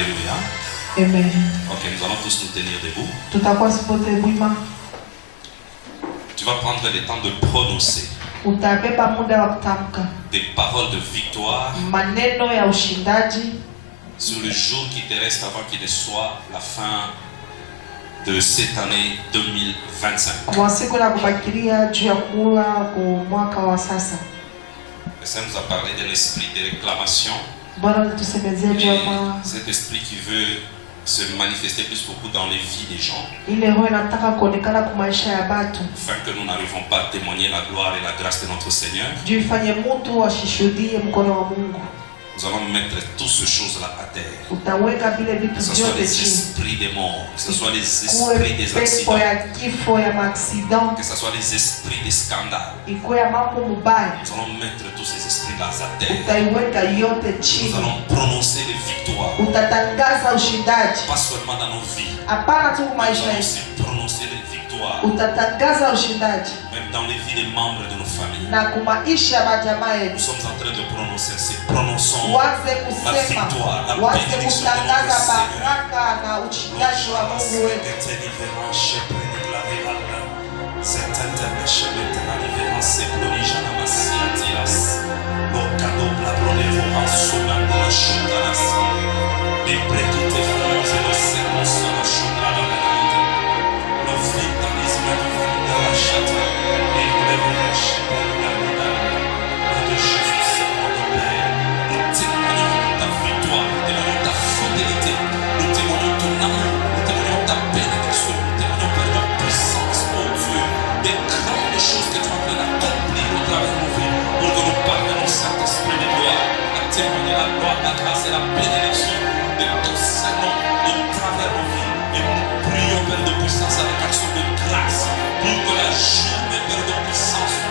Alléluia. Amen. Ok, nous allons tous nous tenir debout. Tutakuwa sipote wima. Tu vas prendre le temps de prononcer Utabeba muda wa kutamka des paroles de victoire maneno ya ushindaji sur le jour qui te reste avant qu'il ne soit la fin de cette année 2025. kwa siku na kubakiria juu ya kula kwa mwaka wa sasa. Le Seigneur nous a parlé d'un esprit de réclamation. Bwana alitusemezea juu ya Cet esprit qui veut se manifester plus beaucoup dans les vies des gens, ile roho inataka kuonekana kwa maisha ya watu, afin que nous n'arrivons pas à témoigner la gloire et la grâce de notre Seigneur. juu ifanye mtu ashishuhudie mkono wa Mungu. Nous allons mettre toutes ces choses-là à terre. Utaweka vile Que vitu ce soit vyote les chini, esprits des morts, que ce soit les kuwe esprits des pepo accidents, ya kifo ya maaksidan, que ce soit les esprits des scandales. ikuwe ya mambo mubaya, Nous allons mettre tous ces esprits-là à terre. utaiweka yote Nous chini. allons prononcer les victoires, Utatangaza ushindaji, pas seulement dans nos vies. hapana tu Nous maisha allons yetu. aussi prononcer les victoires, Utatangaza ushindaji même dans les vies des membres de nos familles. na kumaisha ya majamaa Nous yetu. sommes en train de prononcer, prononçons Waze la kusema, victoire, la waze bénédiction de kutangaza notre Seigneur. baraka na ushindaji wa Mungu wetu.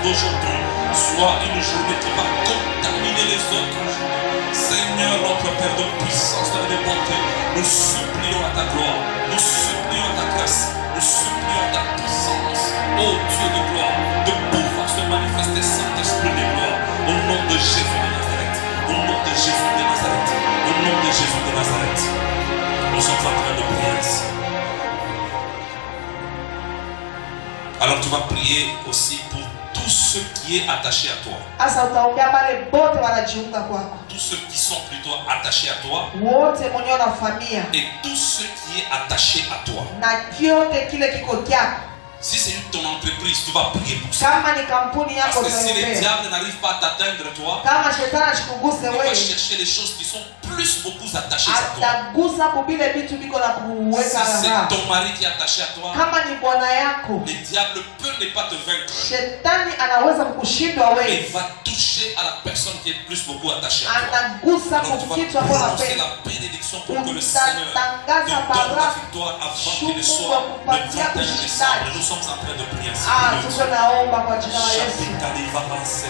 Aujourd'hui soit une journée qui va contaminer les autres jours. Seigneur, notre Père de puissance, de la bonté, nous supplions à ta gloire, nous supplions à ta grâce, nous supplions à ta puissance, ô Dieu de gloire, de pouvoir se manifester, Saint-Esprit de gloire, au nom de Jésus de Nazareth, au nom de Jésus de Nazareth, au nom de Jésus de Nazareth. Nous sommes en train de prier ainsi. Alors tu vas prier aussi pour tout ce qui est attaché à toi. Asa utaombea wale bote wanajiunga kwako, Tous ceux qui sont plutôt attachés à toi wote mwenye na familia et tout ce qui est attaché à toi. na kyote kile kiko kyako. Si c'est ton entreprise, tu vas prier pour ça. Kama ni kampuni yako Parce que si le utaombea. diable n'arrive pas à t'atteindre toi, Kama shetani ashikuguse il va wewe, chercher les choses qui sont plus beaucoup attachées à toi. atagusa kubile vitu biko na Si kuweka c'est raha. ton mari qui est attaché à toi, Kama ni bwana yako, le diable peut ne pas te vaincre. shetani anaweza kukushindwa Mais wewe, il va toucher à la personne qui est plus beaucoup attachée à toi. anagusa Donc tu vas kukichwa kwa prononcer pesa. la bénédiction pour que le Seigneur te Utatangaza donne la baraka. victoire avant qu'il ne soit le 21 décembre. Nous sommes en train de prier ainsi. Tuko naomba kwa jina la Yesu.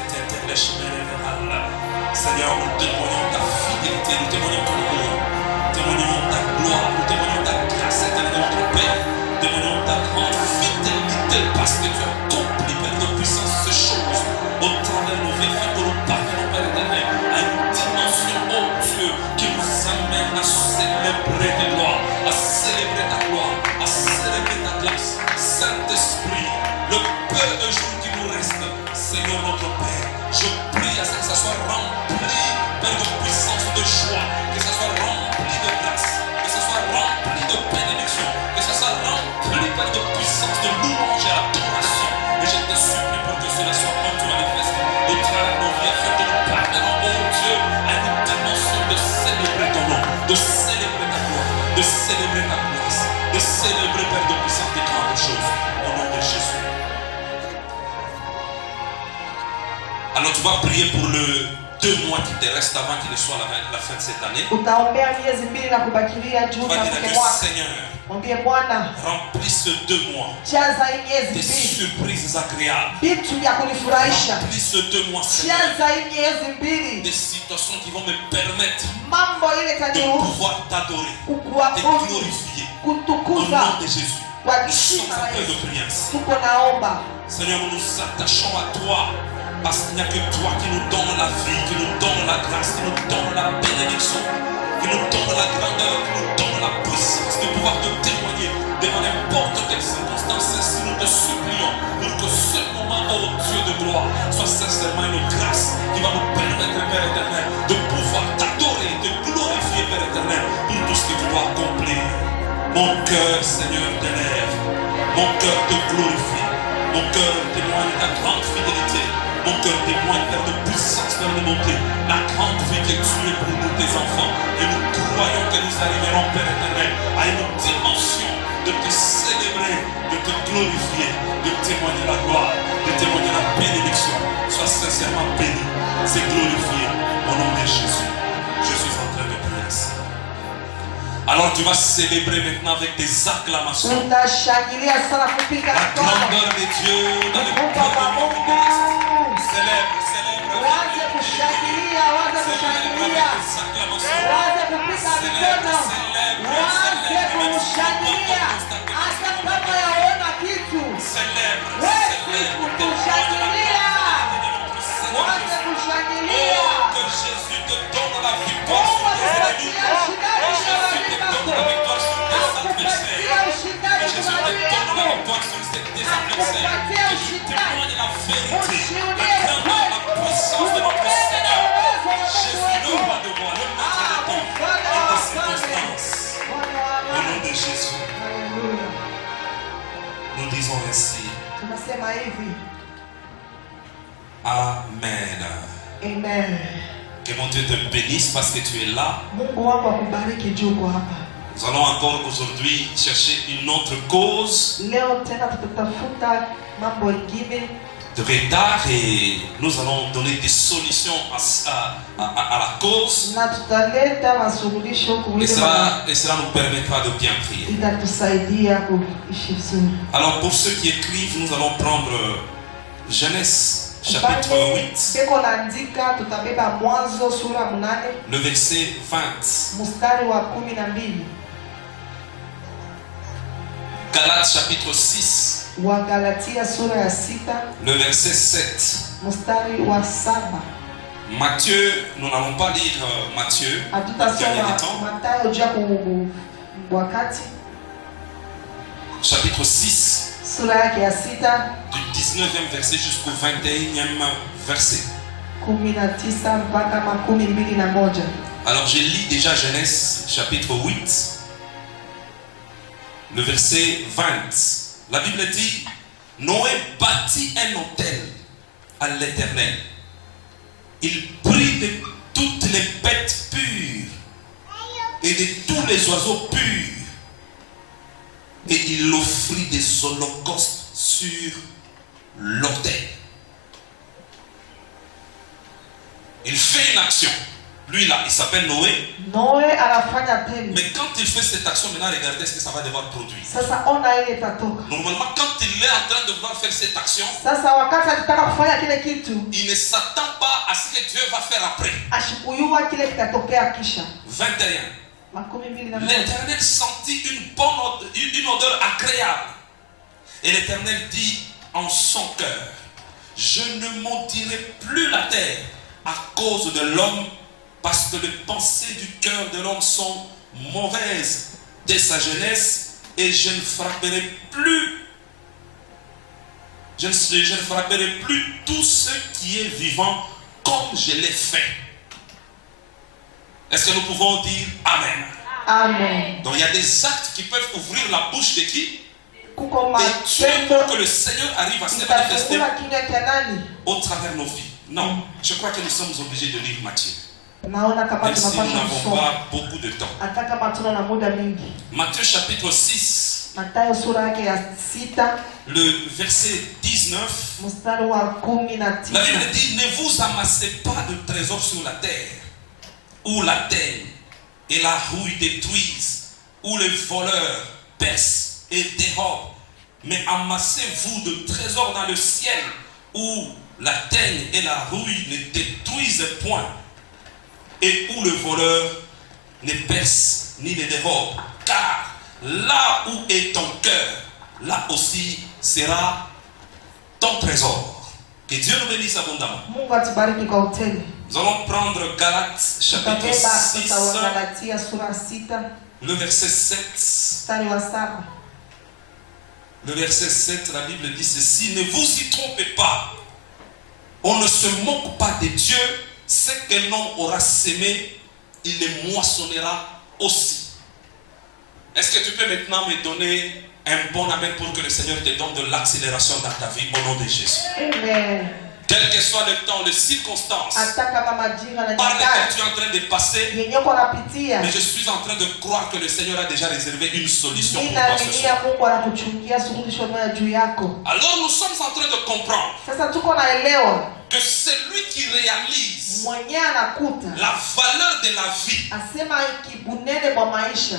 Seigneur, nous témoignons ta fidélité, nous témoignons ton amour, nous témoignons ta gloire, nous témoignons ta grâce, éternelle notre Père, nous témoignons ta grande fidélité parce que tu as accompli, Père de puissance, ces choses au travers de nos vies, afin que nous parvenons, Père éternel, à une dimension, oh Dieu, qui nous amène à célébrer tes gloires, à célébrer ta gloire, à célébrer ta grâce. Saint-Esprit, le peu de jours qui nous reste, Seigneur notre Père, je prie à ce que ça soit rempli, Père de puissance, de joie, que ça soit rempli de grâce, que ça soit rempli de bénédiction, que ça soit rempli, Père de puissance, de louange et adoration. Et je te supplie pour que cela soit en tout manifeste au travers de nos vies, afin que nous parvenons, oh Dieu, à une dimension de célébrer ton nom, de célébrer ta gloire, de célébrer ta grâce, de célébrer, Père de puissance, des grandes choses. Au nom de Jésus. Alors tu vas prier pour le 2 mois qui te reste avant qu'il ne soit la fin de cette année. Utaombea miezi mbili na kubakilia juu Tu vas na dire à mke Dieu, wako. Seigneur, Mwambie Bwana, remplis ce 2 mois jaza hii miezi des mbili surprises agréables. vitu vya kunifurahisha. Remplis ce 2 mois, Seigneur, Jaza hii miezi mbili des situations qui vont me permettre mambo ile de taniruhusu pouvoir t'adorer, te kukuabudu, glorifier. Au kutukuza nom de Jésus, kwa nous sommes jina en la train de Yesu. prier ainsi. Tuko naomba, Seigneur, nous nous attachons à toi. Parce qu'il n'y a que toi qui nous donne la vie, qui nous donne la grâce, qui nous donne la bénédiction. qui nous donne la grandeur, qui nous donne la puissance de pouvoir te témoigner devant n'importe quelle circonstance. Ainsi nous te supplions pour que ce moment, ô Dieu de gloire, soit sincèrement une grâce qui va nous permettre, Père éternel, de pouvoir t'adorer, de glorifier, Père éternel, pour tout ce que tu dois accomplir. Mon cœur, Seigneur, t'élève. Mon cœur te glorifie. Mon cœur témoigne ta grande fidélité. Mon cœur témoigne, Père, de puissance, Père, de bonté. La grande vie que tu es pour nous, tes enfants. Et nous croyons que nous arriverons, Père éternel, à une dimension de te célébrer, de te glorifier, de témoigner la gloire, de témoigner la bénédiction. Sois sincèrement béni, c'est glorifié au nom de Jésus. Je suis en train de prier ainsi. Alors tu vas célébrer maintenant avec des acclamations la grandeur de Dieu dans le cœur de mon Christ. Célèbre, célèbre avec des que Jésus te donne la victoire sur tes ennemis. Jésus te donne la victoire sur tes adversaires. Jésus te donne la victoire sur tes adversaires. Jésus témoigne la vérité, la grandeur, la puissance de notre Seigneur. Jésus, le roi de roi, le maître de temps et des circonstances. Au nom de Jésus, nous disons ainsi. Amen. Amen. Que mon Dieu te bénisse parce que tu es là. Nous allons encore aujourd'hui chercher une autre cause de retard et nous allons donner des solutions à la cause. Et cela nous permettra de bien prier. Alors pour ceux qui écrivent, nous allons prendre Genèse chapitre 8, le verset 20. Galates chapitre 6, le verset 7. Matthieu, nous n'allons pas lire Matthieu dans le dernier temps. Chapitre 6, du 19e verset jusqu'au 21e verset. Alors je lis déjà Genèse chapitre 8, le verset 20. La Bible dit: Noé bâtit un autel à l'Éternel. Il prit de toutes les bêtes pures et de tous les oiseaux purs, et il offrit des holocaustes sur l'autel. Il fait une action. Lui là, il s'appelle Noé. Mais quand il fait cette action, maintenant regardez ce que ça va devoir produire. Normalement, quand il est en train de vouloir faire cette action, il ne s'attend pas à ce que Dieu va faire après. 21. L'Éternel sentit une odeur agréable. Et l'Éternel dit en son cœur: je ne maudirai plus la terre à cause de l'homme, parce que les pensées du cœur de l'homme sont mauvaises dès sa jeunesse, et je ne frapperai plus tout ce qui est vivant comme je l'ai fait. Est-ce que nous pouvons dire Amen? Amen. Donc il y a des actes qui peuvent ouvrir la bouche de qui? Des Dieu, pour que le Seigneur arrive à se manifester au travers de nos vies. Non, je crois que nous sommes obligés de lire Matthieu. Même si nous n'avons pas beaucoup de temps. Matthieu chapitre 6, le verset 19. La Bible dit: ne vous amassez pas de trésors sur la terre, où la terre et la rouille détruisent, où les voleurs percent et dérobent, mais amassez-vous de trésors dans le ciel, où la terre et la rouille ne détruisent point, et où le voleur ne perce ni ne dérobe. Car là où est ton cœur, là aussi sera ton trésor. Que Dieu nous bénisse abondamment. Nous allons prendre Galates chapitre Tutabeba 6, sasa Wagalatia sura 6 le verset 7. mstari wa 7. Le verset 7, la Bible dit ceci: ne vous y trompez pas, on ne se moque pas de Dieu, ce qu'un homme aura sémé, il le moissonnera aussi. Est-ce que tu peux maintenant me donner un bon amen pour que le Seigneur te donne de l'accélération dans ta vie au nom de Jésus? Amen. Quel que soit le temps, les circonstances Hata kama majira na par lesquelles nyakati tu es en train de passer, yenye uko napitia, mais je suis en train de croire que le Seigneur a déjà réservé une solution pour toi ce soir. ninaaminia Mungu anakuchungia suluhisho moja juu yako. Alors nous sommes en train de comprendre Sasa tuko naelewa que celui qui réalise mwenye anakuta la valeur de la vie asema kibunene mwa maisha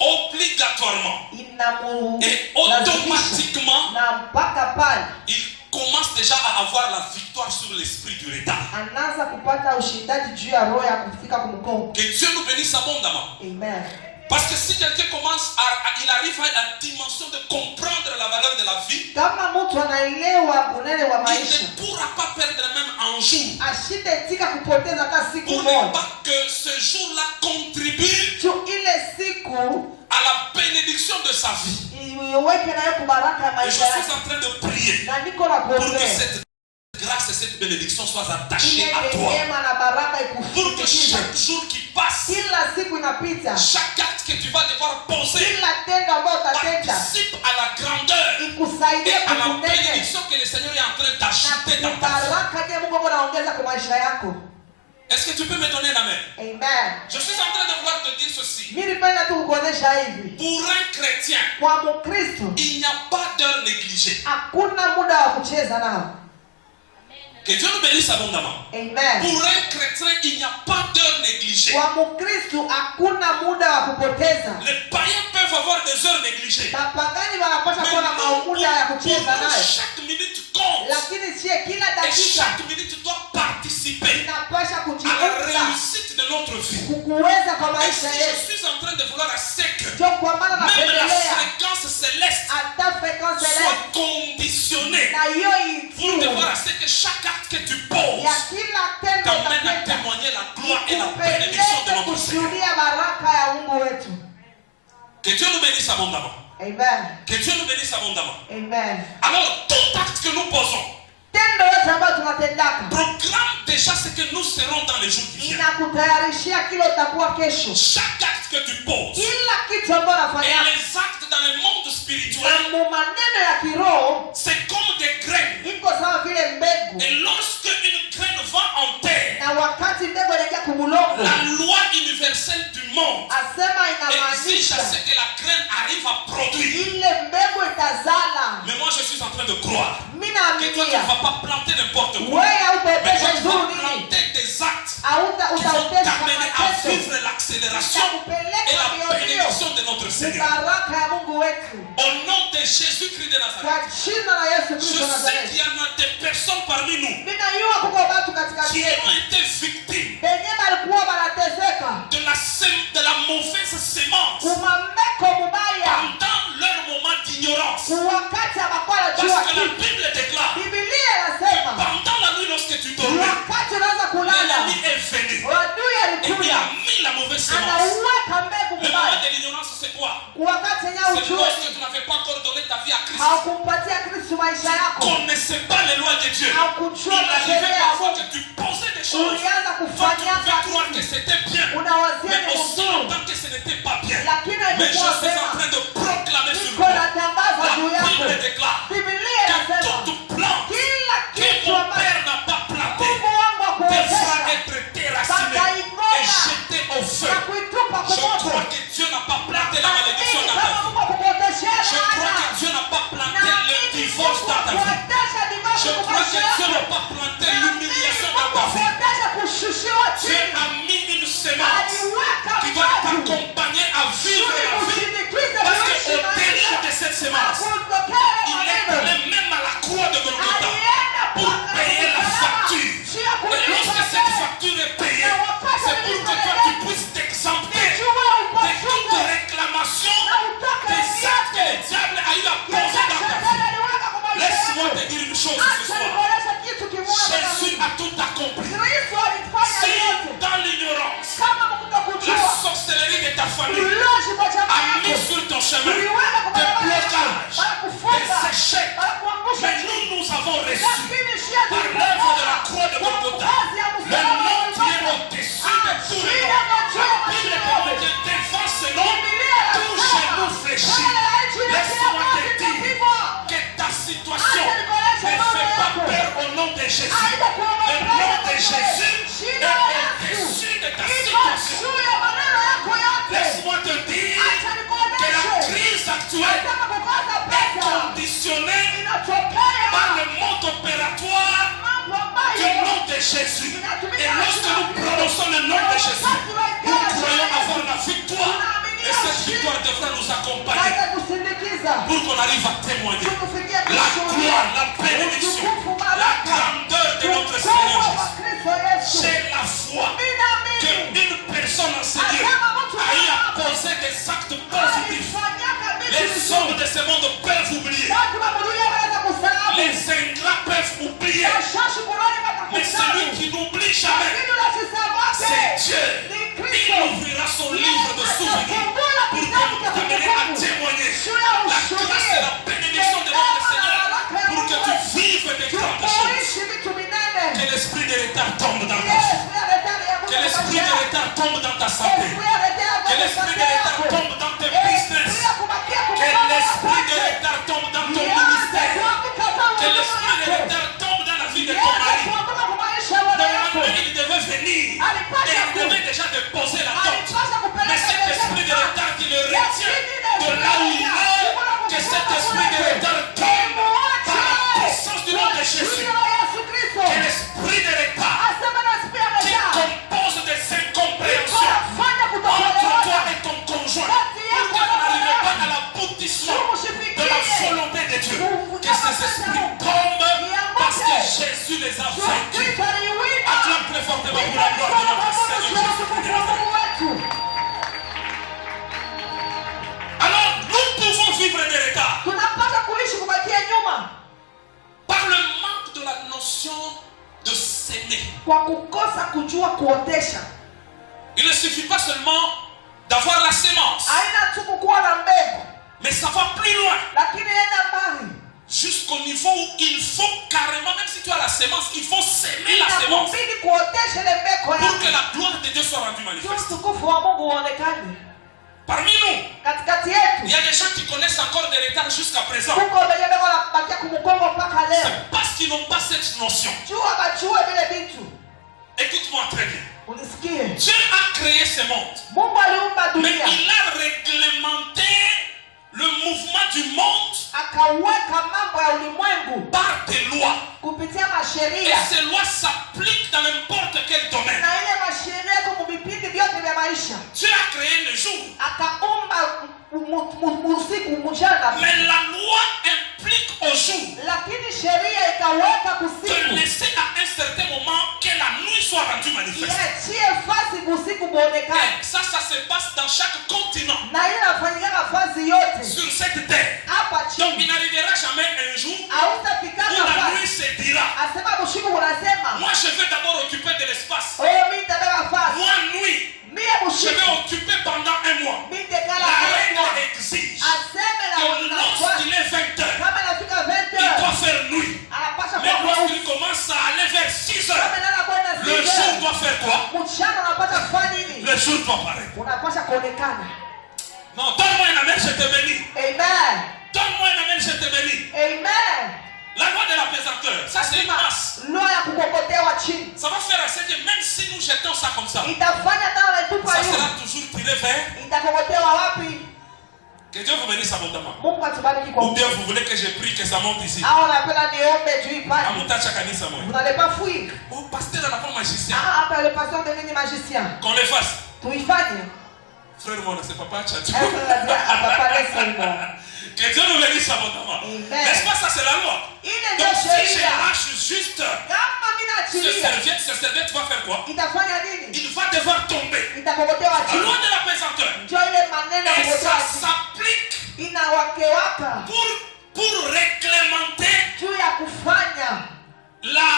obligatoirement et inamulazimisha automatiquement, na mpaka pale il commence déjà à avoir la victoire sur l'esprit du retard. anaanza kupata ushindaji juu ya roho ya kufika kumkongo. Que Dieu nous bénisse abondamment. Amen. Parce que si quelqu'un commence il arrive à la dimension de comprendre la valeur de la vie, Kama mtu anaelewa bunene wa il maisha, ne pourra pas perdre même un jour. ashitetika kupoteza hata siku Pour ne moja pas que ce jour-là contribue juu ile siku à la bénédiction de sa vie. iweke nayo kubaraka ya Et je maisha suis yake. en train de prier Na niko na pour que kuombea cette grâce et cette bénédiction soient ile attachées à toi. neema na baraka Pour que ikufikie. chaque jour qui passe, Kila siku inapita, chaque acte que tu vas devoir poser kila tendo ambayo utatenda participe à la grandeur et ikusaidie à la kukunene bénédiction que le Seigneur est en train d'acheter na dans ta vie. baraka ndiye Mungu anaongeza kwa maisha yako. Est-ce que tu peux me donner la main? Amen. Je suis en train de vouloir te dire ceci. Mimi nipenda tu kukuonesha hivi, Pour un chrétien, kwa Mkristo il n'y a pas d'heure négligée. hakuna muda wa kucheza nao. Que Dieu nous bénisse abondamment. Amen. Pour un chrétien, il n'y a pas d'heure négligée. Kwa Mkristo hakuna muda wa kupoteza. Les païens peuvent avoir des heures négligées. Mapagani wanapaswa Mais kuwa na muda ya pour kucheza nous, nayo, chaque minute compte. lakini sie kila Et dakika chaque minute doit participer inapasha à la kujifunza réussite de notre vie. kukuweza kwa Et maisha si yetu. je suis en train de vouloir assez que Ndio kwa maana même la napendelea fréquence céleste hata fréquence soit ile conditionnée na hiyo pour itiu devoir assez que chaque acte que tu poses ya kila tendo t'amène à utatenda témoigner la gloire et la bénédiction de ikupeleke notre Seigneur. kushuhudia baraka ya Mungu wetu. Que Dieu nous bénisse abondamment. Amen. Que Dieu nous bénisse abondamment. Amen. Alors, tout acte que nous posons Tendo yote ambayo tunatendaka proclame déjà ce que nous serons dans les jours qui viennent. inakutayarishia kile utakuwa kesho. Chaque acte que tu poses Kila kitu ambayo et unafanya les actes dans le monde spirituel, na mu maneno ya kiroho c'est comme des graines. iko sawa vile mbegu, Et lorsque une graine va en terre, na wakati mbegu inaingia kumulongo, la loi universelle du monde asema exige à inamaanisha ce que la graine arrive à produire. ile mbegu itazala. Mais moi je suis en train de croire Mimi que toi tu ne naaminia vas pas planter n'importe quoi. wewe Mais toi hautaotesha tu zuri vas nini, planter des actes qui vont utaotesha t'amener à matendo vivre l'accélération et itakupeleka la mbio mbio bénédiction de notre Seigneur. baraka ya Mungu wetu Au nom de Jésus-Christ de Nazareth. kwa jina la Yesu Je Kristo wa sais Nazareti. qu'il y en a des personnes parmi nous Ninajua kuko watu katikati qui yetu ont été victimes benye balikuwa wanateseka de la mauvaise sémence kumambeko mubaya pendant leur moment d'ignorance. wakati abakuwa anajua Parce que la kitu. Bible déclare Biblia inasema pendant la nuit lorsque tu dormais, wakati unaanza kulala l'ennemi est venu adui et il alikuja a mis la mauvaise sémence. anauweka mbegu Le moment mubaya. de l'ignorance, c'est quoi? Wakati yenyewe C'est ujue lorsque tu n'avais pas encore donné ta vie à Christ. haukumpatia Kristo maisha yako, Connaissais pas les lois de Dieu. Il haukujua arrivait sheria ya parfois Mungu, que tu posais des choses. ulianza Toi, tu kufanya pouvais croire que c'était bien, unawazia mais ni aussi mzuri, longtemps que ce n'était pas bien. lakini Mais je haikuwa suis en vema. train de proclamer sur Niko toi. natangaza La juu yako. Bible déclare Biblia que inasema toute plante kila que kitu mon ambacho Père n'a pas planté Mungu wangu devra akuwezesha être déraciné et jeté au feu. na kuitupa Je kwa crois moto. que Dieu n'a pas planté la malédiction dans ta Kama vie. Mungu akukoteshea Je crois laana, que Dieu n'a pas planté na le divorce dans ta vie. kukuotesha divorce Je kwa crois que maisha Dieu n'a yako. pas planté Na l'humiliation dans ta vie. kukuotesha kushushiwa Dieu chini. a mis une semence Aliweka qui doit mbegu t'accompagner à vivre ili la vie. kushindikiza Parce kuishi qu'au-delà maisha de cette na semence, kutokea il est maneno. allé même à la croix de Golgotha Alienda pour mpaka payer la msalaba, facture. sio Et kulipa lorsque cette deni. facture est payée, c'est pour que toi tu puisses t'exempter Nijue de toute upasuke réclamation na utoke des actes que le yote. diable a eu à poser dans ta vie. Laisse-moi te dire une chose ce soir. Jésus a tout accompli. famille ulozi kwa jamaa a mis yako, sur ton chemin uliweka kwa des barabara yako, blocages, para kufunga, des échecs. para kuangusha Mais chini. nous avons reçu Lakini shia par l'œuvre de la croix de kwa Golgotha kazi ya le msalaba nom wa qui est Golgotha. au-dessus de tous les Shida noms. majuu ya La Bible majina dit yote. que devant ce nom, Biblia tout inasema, genou fléchit. kama la nchi Laisse-moi inasema te dire itapigwa. que ta situation Acha nikueleze ne mambo fait pas yako. peur au nom de Jésus. Haitakuogopesha Le nom de wewe. Jésus Shida est ya au-dessus de ta Yesu iko situation. juu ya maneno yako yote. Laisse-moi te dire Acha que la nikuoneshe. crise actuelle Kama kukosa est pesa conditionnée inatokea par le mode opératoire mambo du ambayo nom de Jésus. Et lorsque nous prononçons le nom de Jésus, nous croyons avoir la victoire. Et cette victoire devra nous accompagner hata kusindikiza pour qu'on arrive à témoigner tukufikia la gloire, la bénédiction, la grandeur de notre Seigneur Jésus. J'ai la foi qu'une personne en ce lieu a eu à poser des actes positifs. Les hommes de ce monde peuvent oublier. Les ingrats peuvent oublier. Mais celui qui n'oublie jamais, c'est Dieu. Il ouvrira son livre de souvenirs pour te mener à témoigner la grâce et la bénédiction de notre Seigneur pour que tu vives des grandes choses. Que l'esprit de retard tombe dans ta vie. Que l'esprit de retard tombe dans ta santé. Que l'esprit de retard tombe dans tes business. Que l'esprit de retard tombe dans ton ministère. Que l'esprit de retard tombe dans la vie de ton mari. Normalement, il devait venir et il devait déjà déposer la tente. Mais cet esprit de retard qui le retient de là où il est, que cet esprit de retard tombe par la puissance du nom de Jésus. Que l'esprit de retard qui compose des incompréhensions entre toi et ton conjoint pour que vous n'arrivez pas à l'aboutissement de la volonté de Dieu. Que ces esprits tombent parce que Jésus les a vaincus. Acclame très fortement pour la gloire de notre Seigneur Jésus de Nazareth. Alors, nous pouvons vivre des retards tunapata kuishi kubakia nyuma par le manque de la notion de s'aimer. kwa kukosa kujua kuotesha. Il ne suffit pas seulement d'avoir la sémence, Haina tu kukuwa na mbegu, mais ça va plus loin. lakini enda mbali. Jusqu'au niveau où il faut carrément, même si tu as la sémence, il faut s'aimer la sémence Inakubidi kuotesha ile mbegu pour yako. que la gloire de Dieu soit rendue Ndio manifeste. utukufu wa Mungu uonekane Parmi nous, katikati il yetu. y a des gens qui connaissent encore des retards jusqu'à présent. Kuko wenye beko wanabakia kumugongo mpaka leo. C'est parce qu'ils n'ont pas cette notion. Jua bajue vile vitu. Écoute-moi très bien. Unisikie. Dieu a créé ce monde, Mungu aliumba mais dunia. il a réglementé le mouvement du monde Akaweka mambo ya ulimwengu par des lois. kupitia Et masheria. ces lois s'appliquent dans n'importe quel domaine. Na ile masheria yako mvipindi vyote vya maisha. Dieu a créé le jour, Akaumba usiku mchana. mais la loi implique au jour Lakini sheria ikaweka de kusiku. laisser à un certain moment que la nuit soit rendue manifeste. Iachie fasi kusiku muonekane. Et ça se passe dans chaque continent Na ile inafanyika nafasi yote. sur cette terre. Hapa Donc chini. il n'arrivera jamais un jour où Hautafika la nuit nafasi. se dira, Asema usiku unasema. moi je vais d'abord occuper de l'espace. Oh, mimi nitabeba fasi. Moi nuit, Mie je usiku. vais occuper pendant un mois. Mimi nitakala La kwa règle mwa. exige Aseme na que unafasi. lorsqu'il est 20 heures, Kama inafika il 20 doit faire nuit. anapasha Mais kuwa lorsqu'il commence à aller vers 6 heures, kama nana kwenda le jour 6 doit faire quoi? mchana unapata kufanya nini? Le jour doit paraître. Unapasha kuonekana. Non, donne-moi un amen, je te bénis. Amen. Donne-moi un amen, je te bénis. Amen. La loi de la pesanteur, ça c'est une masse. Loi ya kukokotewa chini. Ça va faire assez que même si nous jetons ça comme ça, Itafanya kama unatupa ça hiyo. sera toujours tiré vers. Itakokotewa wapi? Que Dieu vous bénisse abondamment. Mungu atubariki kwa Ou bien vous voulez que je prie que ça monte ici. hao napenda niombe juu ipate. Amutacha kanisa moi. Vous n'allez pas fuir. Oh, pasteur n'a pas magicien. Ah, hapa le pasteur devenu magicien. Qu'on le fasse. Tuifanye. Frère moi, c'est papa Tchadjou. Papa seulement. Que Dieu nous bénisse abondamment. Amen. N'est-ce pas, ça c'est la loi. Ile Donc ndio si je sheria. lâche juste Kama mimi ce naachilia, serviette va faire quoi? itafanya nini? Il va devoir tomber. Itakokotewa La chini. loi de la pesanteur. Ndio ile maneno ya Et kukotewa ça chini. s'applique Inawakewaka pour réglementer juu ya kufanya la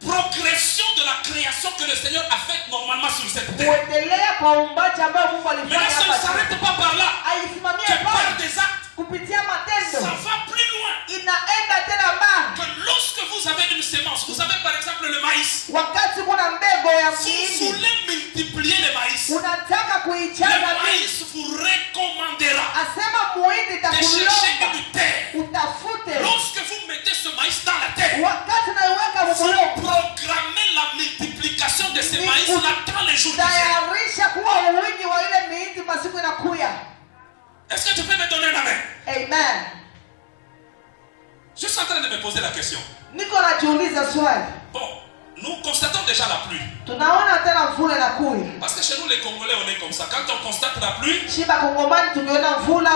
progression de la création que le Seigneur a faite normalement sur cette terre. kuendelea kwa uumbaji ambao Mungu alifanya Mais là, ça ne hapa s'arrête l'attends les jours qui viennent. Tayarisha kuwa wingi wa ile miindi masiku inakuya. Est-ce que tu peux me donner un amen? Amen. Je suis en train de me poser la question. Niko najiuliza swali. Bon, nous constatons déjà la pluie. Tunaona tena mvula inakuya. Parce que chez nous les Congolais on est comme ça. Quand on constate la pluie, Shiba Kongomani tukiona mvula,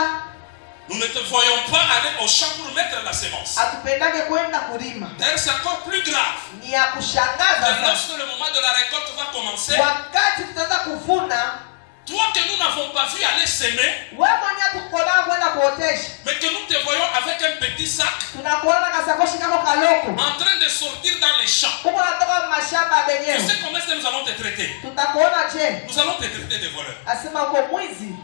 nous ne te voyons pas aller au champ pour mettre la sémence. hatupendake kwenda kulima. D'ailleurs c'est encore plus grave. Ni ya kushangaza Mais sana. lorsque le moment de la récolte va commencer, Wakati tutaanza kuvuna, toi que nous n'avons pas vu aller semer, wewe mwenyewe tukuona kwenda kuotesha. mais que nous te voyons avec un petit sac Tunakuona kasakoshi kako kaloko. en train de sortir dans les champs. Huko natoka mashamba Tu benyewe. sais comment est-ce que nous allons te traiter? Tutakuona je? Nous allons te traiter de voleur. Asema uko mwizi.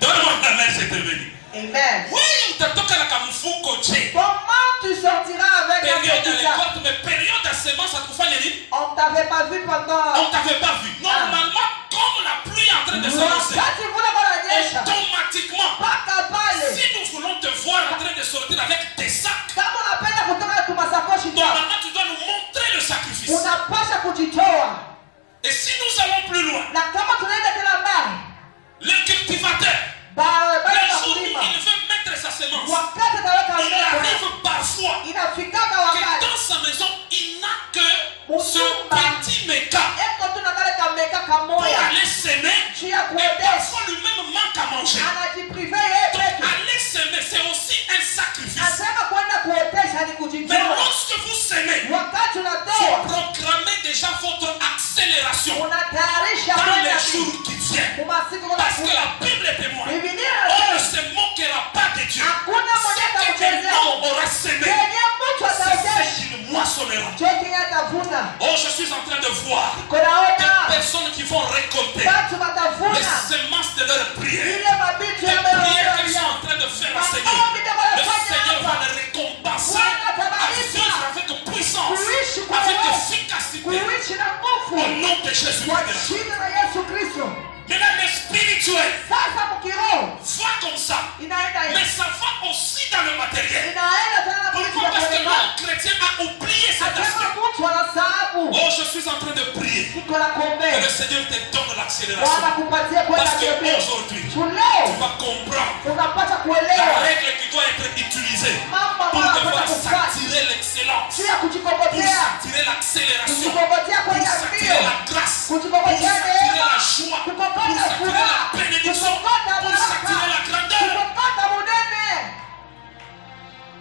Donne-moi ta main, je te bénis. Amen. Oui, utatoka na kamfuko je. Comment tu sortiras avec un Période petit à sac? l'école, mais période à sémence, atukufanya nini? On t'avait pas vu On pendant. t'avait pas vu. Normalement, comme la pluie est en train de s'annoncer, Wakati vule kunanyesha. automatiquement, Paka pale. si nous voulons te voir en train de sortir avec tes sacs, Kama unapenda kutoka kumasakoshi tu. normalement tu dois nous montrer le sacrifice. Unapasha kujitoa. Et si nous allons plus loin, Na kama tunaenda tena mbali. le cultivateur, Le le jour où il veut mettre sa semence, wakati ataweka il mbegu, arrive parfois inafikaka que wakati dans sa maison, il n'a que ce petit méca eko tu nakale kameka pour kamoya aller semer. juu ya Et kuotesha. parfois lui-même manque à manger. Anajiprive yeye Donc peke. aller semer, c'est aussi un sacrifice. Asema kwenda kuotesha ni Mais kujitoa. lorsque vous semez, Wakati vous unatoa proclamez déjà votre accélération unatayarisha dans kwenda les jours qui viennent. kumasiku Parce que kunakuja. la Bible est témoin. Biblia On ne inasema se moquera pas de Dieu. hakuna mmoja Ce que atakuchezea l'homme Mungu. aura semé, Yenye mtu c'est ataotesha ce qu'il moissonnera. ndio kile atavuna. Oh, je suis en train de voir Kunaona des personnes qui vont récolter watu les watavuna semences de leur prière. ile mabitu Les ya prières qu'ils sont Bwana. en train de faire au Seigneur. Le Seigneur va les récompenser à vivre avec puissance, avec efficacité. Kuishi na Au nguvu nom de Jésus-Christ. kwa jina la Yesu Kristo. Maintenant, le spirituel Sasa mkiroho va comme ça. inaenda Mais hivi. ça va aussi dans le matériel. Inaenda tena na vitu Pourquoi? vya Parce que kuelewa. le chrétien a oublié cet Asema aspect. mtu anasahau. Oh, je suis en train de prier. Niko na Que kuombea. le Seigneur te donne Bwana l'accélération. kupatie kwenda Parce mbele. qu'aujourd'hui, tu Leo vas comprendre unapata la kuelewa règle qui doit être utilisée mambo pour ambayo devoir unapata kufanya. s'attirer l'excellence, Sio pour kujikokotea. s'attirer l'accélération, Kujikokotea pour kwenda s'attirer mbio. la grâce, pour Kujikokotea s'attirer neema. la joie, pour Kukokota s'attirer la furaha. bénédiction, Kukokota pour s'attirer la baraka. grandeur. Kukokota munene.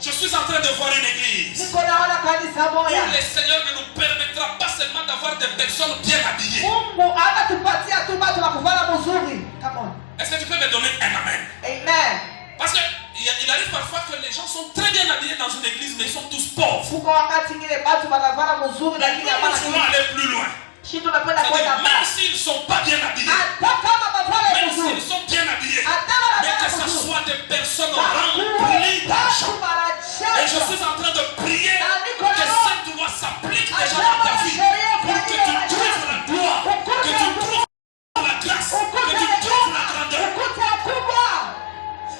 Je suis en train de voir une église Niko naona kanisa où moja. le Seigneur ne nous permettra pas seulement d'avoir des personnes bien habillées. Mungu anatupatia tu watu wa kuvaa mzuri. Come on. Est-ce que tu peux me donner un amen? Amen. Parce qu'il arrive parfois que les gens sont très bien habillés dans une église, mais ils sont tous pauvres. Kuko wakati ingine watu wanavaa mzuri Mais lakini nous, hapana nous voulons kitu. aller plus loin. Sisi tunapenda kwenda C'est-à-dire, mbali. même s'ils ne sont pas bien habillés, Hata kama mavazi même mzuri. s'ils sont bien habillés, Hata mais que wanavaa ce mzuri. soit des personnes Watu remplies d'argent. Et je wanacheza. suis en train de prier que cette loi s'applique déjà dans ta vie pour que tu trouves la gloire, que tu trouves la grâce, que tu trouves la grandeur. Ukuta kubwa.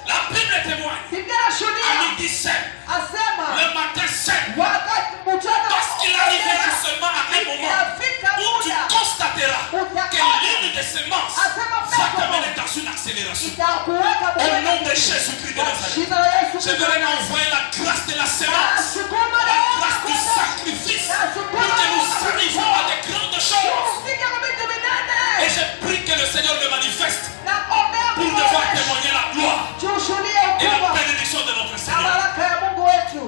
La Bible témoigne. Biblia À inashuhudia. midi 7, Asema le matin 7, wakati mchana parce qu'il arrivera seulement à un moment inafika où tu muda constateras que l'une des semences va t'amener dans une accélération. itakuweka Au nom de mbele. Jésus-Christ de Kwa Nazareth, jina la Yesu je Kristo. voudrais envoyer la grâce de la sémence, Nasukuma la leo grâce du kwenda. sacrifice, pour que nous arrivions à de grandes choses. Ufike kwa vitu Et vinene. je prie que le Seigneur me manifeste Naombea pour Mungu devoir wetu. témoigner la gloire Tushuhudie et la ukubwa bénédiction de notre na Seigneur. baraka ya Mungu wetu.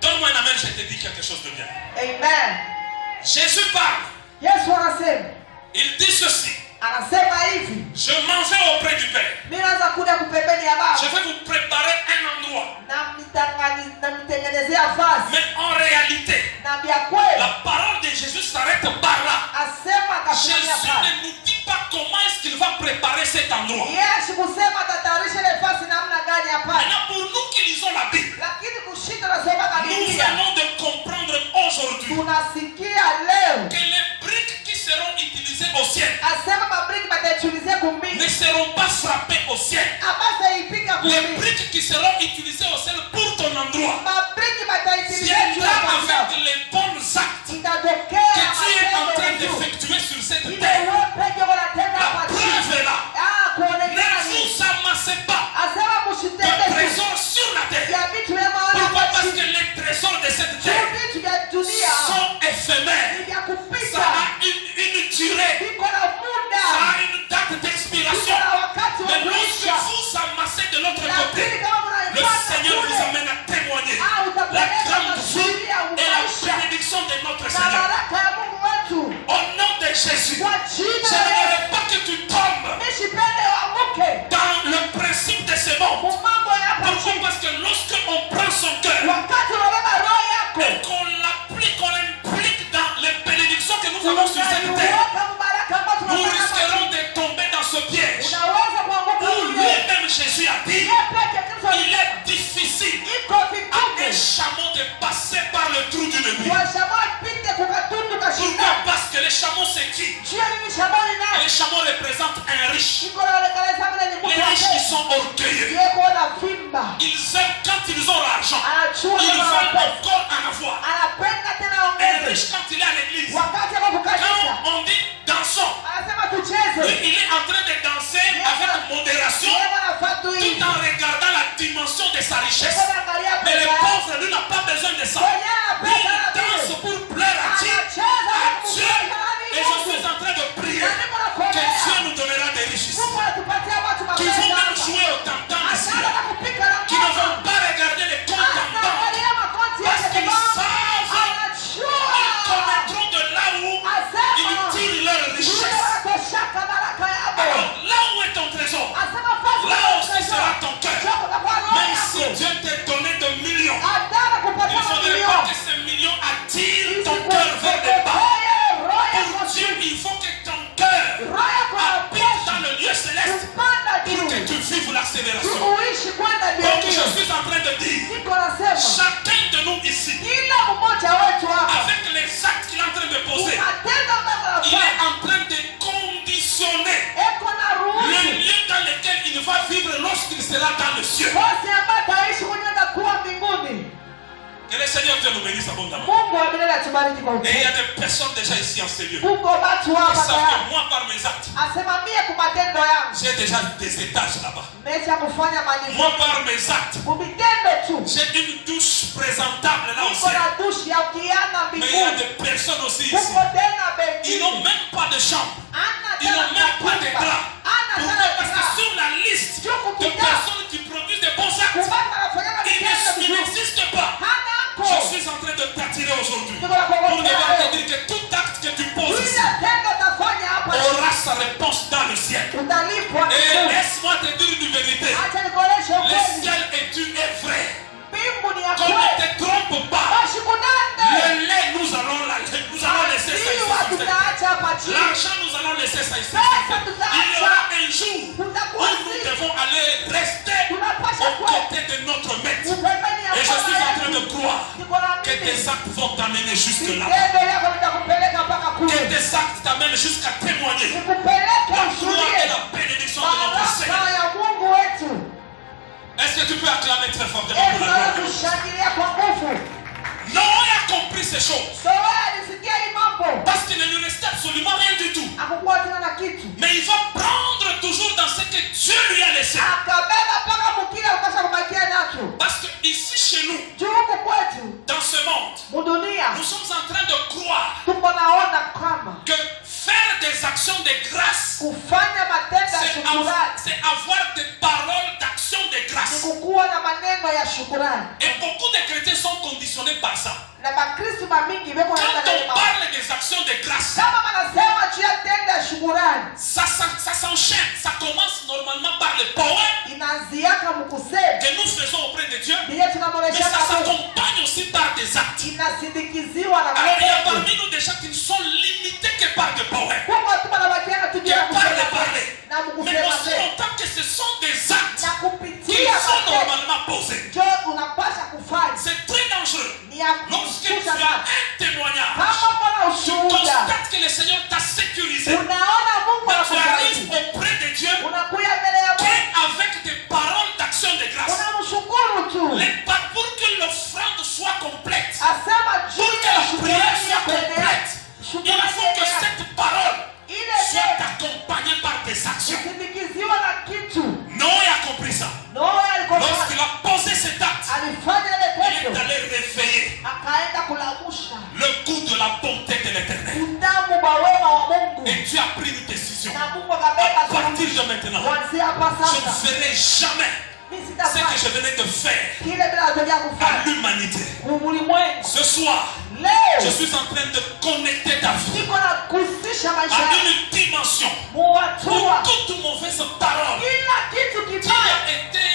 Donne-moi un amen, je te dis quelque chose de bien. Amen. Jésus parle, Yesu anasema, il dit ceci: anasema hivi, je m'en vais auprès du Père. mimi naanza kuja kupembeni ya Je Baba vais vous préparer un endroit. na mtengenezea vazi Mais en réalité, na vya kweli. la parole de Jésus s'arrête par là. Asema Jésus akasimamia pale. ne nous dit pas comment est-ce qu'il va préparer cet endroit. Yesu kusema atatayarisha ile vazi namna gani hapa. Maintenant, pour nous qui lisons la Bible, Lakini kushinda nasoma nous Biblia. venons de comprendre aujourd'hui Tunasikia leo que les briques qui seront utilisées au ciel asema mabriki bataichulize ne kumbini. seront pas frappées au ciel. Abasa ipika Les kumbini. briques qui seront utilisées au ciel pour ton endroit Mabriki bataichulize viendra juu ya avec les bons Jésus, kwa je jina la Yesu. n'aimerais pas que tu tombes Nisipende uanguke dans le principe de ce monde. kwa mambo ya hapa Pourquoi? chini. Parce que lorsque on prend son cœur Wakati unabeba roho yako, et qu'on l'applique, qu'on l'implique dans les bénédictions que nous avons sur cette terre, unaiweka mbaraka ambayo nous tunapata hapa risquerons chini. de tomber dans ce piège Unaweza kuanguka où huko. lui-même Jésus a dit, Yeye peke Kristo il alisema, est difficile iko à un vigumu chameau de passer par le trou d'une aiguille. kwa shamaa apite kukatundu Pourquoi? kashinda. Parce que les chameaux, c'est qui? Jua nini shamaa ni nani? Les chameaux représentent un riche. Iko naonekana sana ni mtu Les wa riches, ils pesa. sont orgueilleux. Yeye kuona vimba. Ils aiment quand ils ont l'argent. Anachua Ils kama veulent pesa. encore en avoir. Anapenda tena Un ongeze. riche, quand il est à l'église, Wakati ako kukanisa, quand on dit dansons, anasema lui, tucheze. il est en train de danser avec modération, Yeye anafaa tout tuimbe. en regardant la dimension de sa richesse. Yeye anaangalia Mais le pesa. pauvre, lui, n'a pas besoin de ça. Mwenye Lui, anapenda il na danse vile. pour plaire à Dieu. Anacheza À na Dieu. kumfurahisha Et je Mungu. suis en train de prier Na niko que nakuombea. Dieu nous donnera des richesses Mungu anatupatia watu qui vont mapesa même hapa. jouer au tam-tam ici, Anaanza na kupika na qui ne ngoma. vont pas regarder les comptes en banque. Anaangalia makonti Parce yake qu'ils kidogo. savent, ils Anajua. connaîtront de là où Asema. ils tirent leur Yule richesse. wanatoshaka baraka yako. Alors, là où est ton trésor, Asema fasi là kwa aussi trésor. sera ton cœur. Sio kutakuwa roho Même si yako. Dieu t'a donné de millions, Ataka il kupatia ne faudrait mamilioni. pas que ces millions attirent ton cœur vers le bas. Isikupotee roho yako Pour Dieu, chini. il faut que ton cœur Roho yako habite inapaswa dans le lieu céleste kupanda pour que juu. tu vives l'accélération. Uishi kwenda Donc je mbinguni. suis en train de dire, Niko nasema chacun de nous ici, kila mmoja wetu hapa avec les actes qu'il est en train de poser, unatenda mambo il est nafanya. en train de conditionner Eko na le ruhusu lieu dans lequel il va vivre lorsqu'il sera dans le ciel. kosi ambayo ataishi kwenye kuwa mbinguni. Que le Seigneur Dieu nous bénisse abondamment. Mungu wa milele atubariki kwa Et il y a upendo. des personnes déjà ici en ce lieu. Kuko watu Ils hapa savent tayari. que moi, par mes actes, Asema mie kwa matendo yangu j'ai déjà des étages là-bas. mecha kufanya malipo. Moi, par mes actes, Kuvitendo tu. j'ai une douche présentable là au Niko ciel. na dushi ya ukiana Mais il y a mbinguni. des personnes aussi ici. Kuko tena Ils n'ont bengine. même pas de chambre. Ana Ils n'ont tena même pas de makumba. drap. Ana Pourquoi? tena Parce que drap. sur la liste de Chukupita. personnes qui produisent des bons actes, Kubata anafanyanga il vitendo il vizuri. n'existe pas. Hana Je ako. suis en train de t'attirer aujourd'hui Niko na pour kuongea devoir te leo. dire que tout acte que tu poses ici Kila tendo utafanya hapa aura sa réponse dans le ciel. utalipwa Et mbinguni. laisse-moi te dire une vérité. Acha nikuoneshe Le ukweli. ciel et tu es vrai. Mbingu ni ya Qu'on ne kweli. te trompe pas. Washikudande. Le lait, nous allons laisser ça ici. Maziwa sur terre. tutaacha hapa chini. L'argent, nous allons laisser ça ici. Pesa Il y tutaacha. aura un jour où Kutakuwa nous siku. devons aller rester Tunapasha aux kweli. côtés de notre maître. Upembeni ya Et je suis en train Bwana de yetu. croire Niko na que mimi. tes actes vont t'amener jusque là. Vitendo yako vitakupeleka mpaka Que kule. tes actes t'amènent jusqu'à témoigner Nikupeleke la gloire et ushuhudie la bénédiction de notre Seigneur. baraka ya Mungu wetu. Est-ce que tu peux acclamer très fortement Hebu pour la tunaweza gloire de Dieu? kushangilia kwa nguvu. Noé a compris ces choses Soa alisikia hii mambo. parce qu'il ne lui restait absolument rien du tout. Hakukuwa tena na kitu. Mais il va prendre toujours dans ce que Dieu lui a laissé. Akabeba mpaka mukila ukasha kubakia nacho. Parce que ici chez nous, Juu huku kwetu dans ce monde, mudunia nous sommes en train de croire tuko naona kama que faire des actions de grâce, kufanya matendo ya shukurani c'est avoir des paroles d'action de ni grâce. kukuwa na maneno ya shukurani. Et beaucoup de chrétiens sont conditionnés par ça. Na bakristu mamingi beko Quand naenda on kama parle des actions de grâce, kama wanasema juu ya tendo ya shukurani ça s'enchaîne. Ça commence normalement par le poème inaanziaka mkusema que nous faisons auprès de Dieu. ndiye Mais ça tunaboresha Mungu, s'accompagne aussi par des actes. inasindikiziwa na Alors il y a maneno. parmi nous des gens qui ne sont limités que par des poèmes. Kwa watu wanabakiana tu juu ya Que par kusema les parler. na Mais mkusema aussi tena. longtemps que ce sont des actes Na qui kupitia sont matendo normalement posés. ndio unapasha kufanya C'est très dangereux. ni ya Lorsque tu kushusha as sana. un témoignage, Kama kuna tu ushuhuda constates que le Seigneur t'a sécurisé. unaona Mungu Mais tu arrives anakubariki, auprès de Dieu unakuya mbele ya Mungu qu'avec des paroles d'action de grâce. unamshukuru tu, Pour que l'offrande soit complète, asema juu pour que ya la prière shukrani soit yako endelea. complète, il Shukrani faut que endelea. cette parole Ile soit neno accompagnée par des actions. isindikiziwa na kitu. Noé a compris ça. Noa alikuwa Lorsqu'il a posé cet acte, alifanya ile il est tendo, allé réveiller akaenda kulamusha le goût de la bonté de l'Éternel. utamu wa wema wa Mungu, Et Dieu a pris une décision. na Mungu akabeba À partir de maintenant, kuanzia hapa je sasa ne ferai jamais mimi ce sitafanya que je venais de faire kile bila kuja à kufanya l'humanité. ulimwengu. Ce soir, je Leo suis en train de connecter ta vie niko na kusisha kubadilisha maisha à yako. une dimension où Muwatua toute mauvaise parole kila kitu qui kibaya a été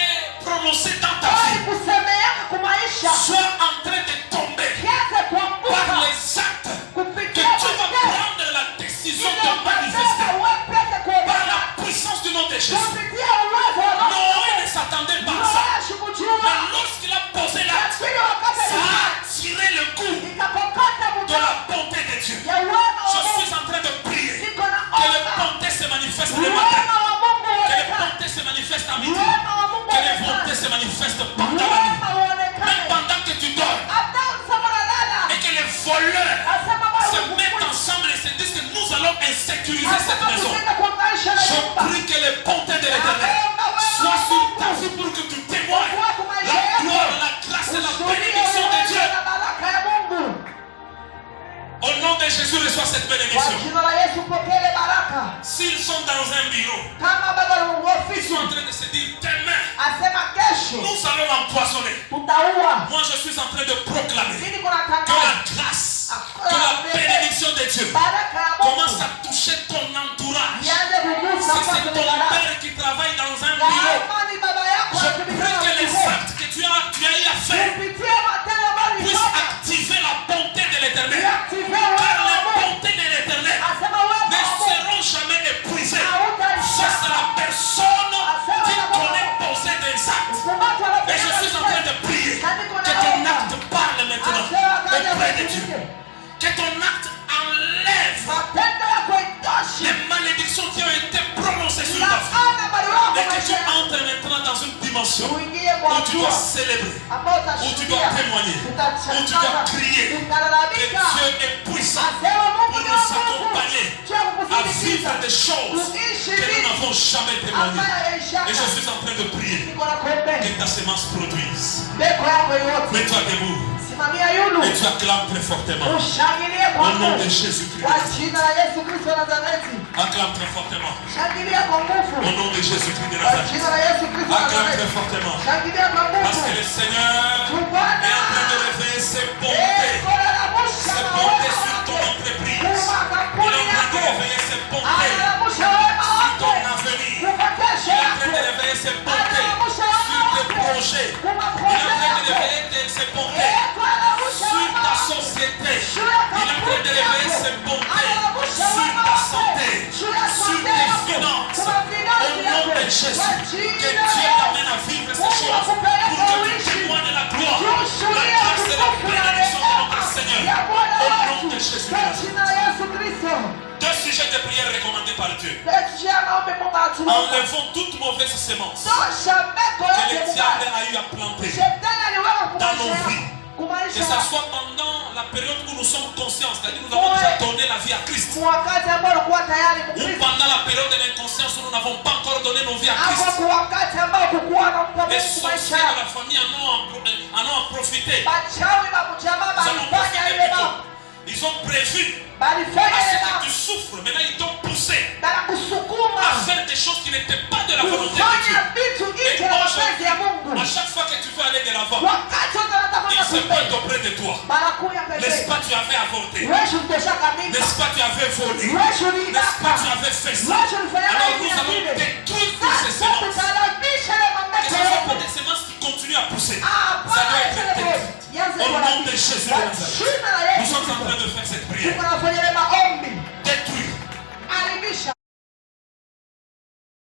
prononcée dans ta bali vie kusemeaka kumaisha soit en train de tomber kianze par kuanguka les actes que kupitia tu vas matendo prendre la décision de manifester inayopeleka wewe peke par kuonekana la puissance du nom de Jésus. kupitia uwezo wa Roho. Noé ne s'attendait pas à ça. Noa shikujua Mais lorsqu'il a posé l'acte, lakini wakati ça a tiré le coup ikapokata de muda la bonté de Dieu. ya wema Je wa Mungu. suis en train de prier Niko na que les omba bontés se manifestent le matin. wema wa Mungu Que les uonekane. bontés se manifestent à midi. Wema wa Mungu Que les uonekane. bontés se manifestent pendant la nuit. Wema Même uonekane. pendant que tu dors. Hata usema unalala. Et que les voleurs Asema se bado mettent ensemble et se disent que nous allons insécuriser cette asema maison. tunaenda kuangaisha na Je nyumba. prie que les bontés de l'éternel soient sur ta vie pour que tu témoignes la gloire, la grâce et la bénédiction de Dieu. na baraka ya Mungu. Au nom de Jésus, reçois cette Kwa bénédiction. jina la Yesu pokea ile baraka. S'ils sont dans un bureau, Kama bado ils ofisi sont en train de se dire demain, asema kesho nous allons l'empoisonner. tutaua. Moi, je suis en train de proclamer Mimi kuna que la tangazo. grâce, que la bénédiction de Dieu Baraka ya commence Mungu. à toucher ton entourage. Ianze kugusa Si kwa c'est ton baraka. père qui travaille dans un bureau, Kama ni baba yako je anatumika prie que na les Mungu. actes que tu as eu à faire Kupitia matendo ambayo puissent ulifanya. activer la bonté de l'éternel. Iactive Car wema wa les Mungu. bontés de l'éternel Asema wema ne wa Mungu. seront jamais épuisées. Hautaisha. Ça, c'est la personne qui connaît poser des actes. Watu Et je suis en train de prier que ton acte parle maintenant auprès de Dieu. Que ton acte enlève matendo yako itoshi. les malédictions qui ont été prononcées sur ta vie. Laana bali wako Et que tu maisha yako. entres maintenant dans une dimension Uingie kwa où tu dois hatua célébrer, ambao où tu dois utashuhudia. témoigner, où tu Utashangaza. dois crier que Utalalamika. Dieu est puissant Asema Mungu pour ni nous wa nguvu. accompagner Juu ya à kukusindikiza. vivre des choses Kuishi que nous vitu n'avons jamais témoignées. ambayo Et je yaishaka. suis en train de prier Niko na kuombea. que ta semence produise. Mbegu yako yote. Mets-toi debout Simamia yulu. et tu acclames très fortement. Ushangilie kwa Au nom de nguvu. Jésus-Christ. Kwa jina la Yesu Kristo wa Nazareti. Acclame très fortement. Shangilia kwa Au nguvu. nom de Jésus-Christ de Kwa Nazareth. jina la Yesu Kristo wa Acclame très Nazareti. fortement. Shangilia kwa Parce que nguvu. le Seigneur est en Bwana. train de réveiller ses bontés. Ses bontés sur ton entreprise. Il est en train de réveiller ses bontés sur ton avenir. Il est en train de réveiller ses bontés sur tes projets. Il est en train de réveiller ses bontés sur ta société. Il est en train de réveiller ses bontés sur ta santé, sur tes finances. Au nom de Jésus, que Dieu t'amène à vivre ces choses pour que tu témoignes la gloire, la grâce et la bénédiction de notre Seigneur. Au nom de Jésus. Deux sujets de prière recommandés par Dieu. Enlevons toute mauvaise semence que le diable a eu à planter dans nos vies. Que ce soit pendant la période où nous sommes conscients, c'est-à-dire nous avons déjà donné la vie à Christ, ou pendant la période de l'inconscience où nous n'avons pas encore donné nos vies à Christ. Les sorciers de la famille en ont profité. Ils en ont profité plutôt. Ils ont prévu à ce que tu souffres. Maintenant, ils t'ont poussé à faire des choses qui n'étaient pas de la volonté de Dieu. Et aujourd'hui, à chaque fois que tu veux aller de l'avant, ils se pointent auprès de toi. N'est-ce pas, tu avais avorté? N'est-ce pas, tu avais volé? N'est-ce pas, tu avais fait ça? Alors nous allons détruire toutes ces semences. Que ce ne soit pas des semences qui continuent à pousser. Ça doit être détruit. Au nom de Jésus de Nazareth. Nous sommes en train de faire cette prière.